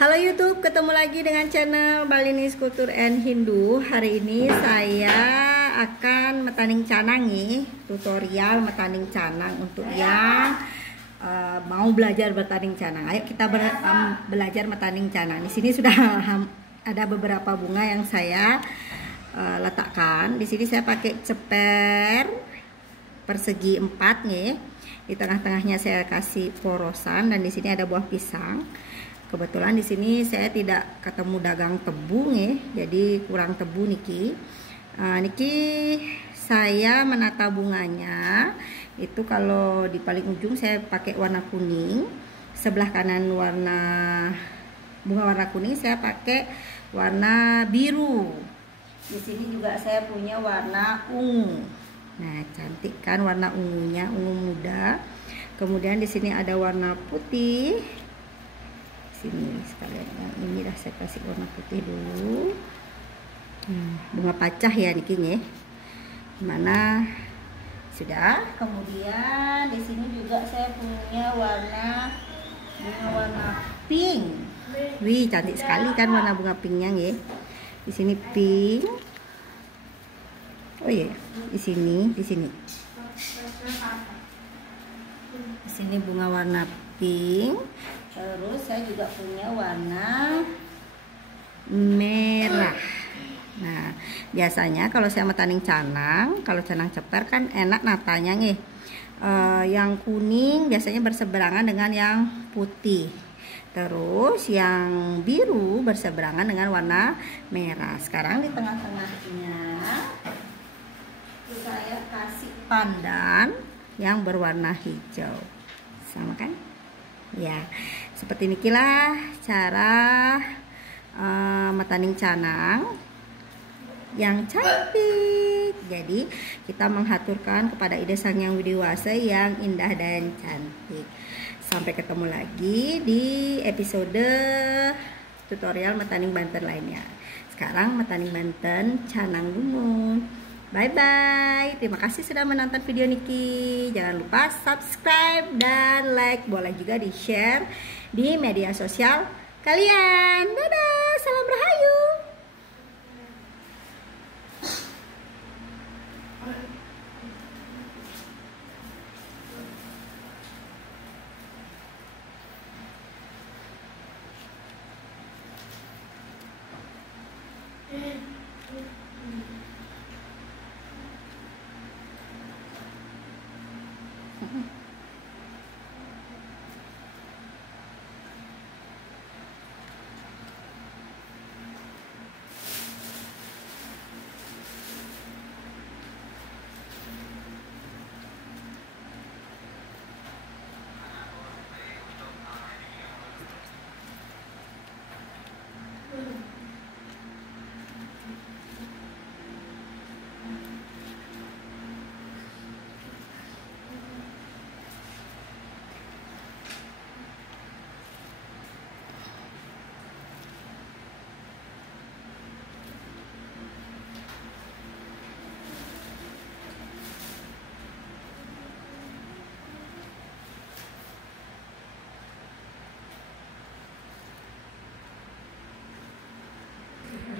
Halo YouTube, ketemu lagi dengan channel Balinese Culture and Hindu. Hari ini saya akan metaning canang nih, tutorial metaning canang untuk yang mau belajar bertanding canang. Ayo kita belajar metaning canang. Di sini sudah ada beberapa bunga yang saya letakkan. Di sini saya pakai ceper persegi 4 nih. Di tengah-tengahnya saya kasih porosan dan di sini ada buah pisang. Kebetulan di sini saya tidak ketemu dagang tebu nih, jadi kurang tebu niki. Niki saya menata bunganya itu kalau di paling ujung saya pakai warna kuning, sebelah kanan bunga warna kuning, saya pakai warna biru. Di sini juga saya punya warna ungu. Nah, cantik kan warna ungunya, ungu muda. Kemudian di sini ada warna putih. Sini sekalian yang ini dah saya kasih warna putih dulu. Bunga pacah ya niki nih. Mana sudah. Kemudian di sini juga saya punya bunga warna pink. Wih, cantik sekali kan warna bunga pinknya ya. Di sini pink. Oh iya, di sini. Di sini bunga warna pink. Terus saya juga punya warna merah. Nah, biasanya kalau saya metaning canang, kalau canang ceper kan enak natanya nih. Yang kuning biasanya berseberangan dengan yang putih. Terus yang biru berseberangan dengan warna merah. Sekarang di tengah-tengahnya saya kasih pandan yang berwarna hijau. Sama kan? Ya, seperti inilah cara metaning canang yang cantik. Jadi kita menghaturkan kepada Ida Sang Yang Widiwasa yang indah dan cantik. Sampai ketemu lagi di episode tutorial metaning Banten lainnya. Sekarang metaning Banten canang gunung. Bye bye. Terima kasih sudah menonton video Niki. Jangan lupa subscribe dan like. Boleh juga di share di media sosial kalian. Dadah, salam rahayu.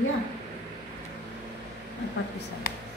Dia 4 pisang.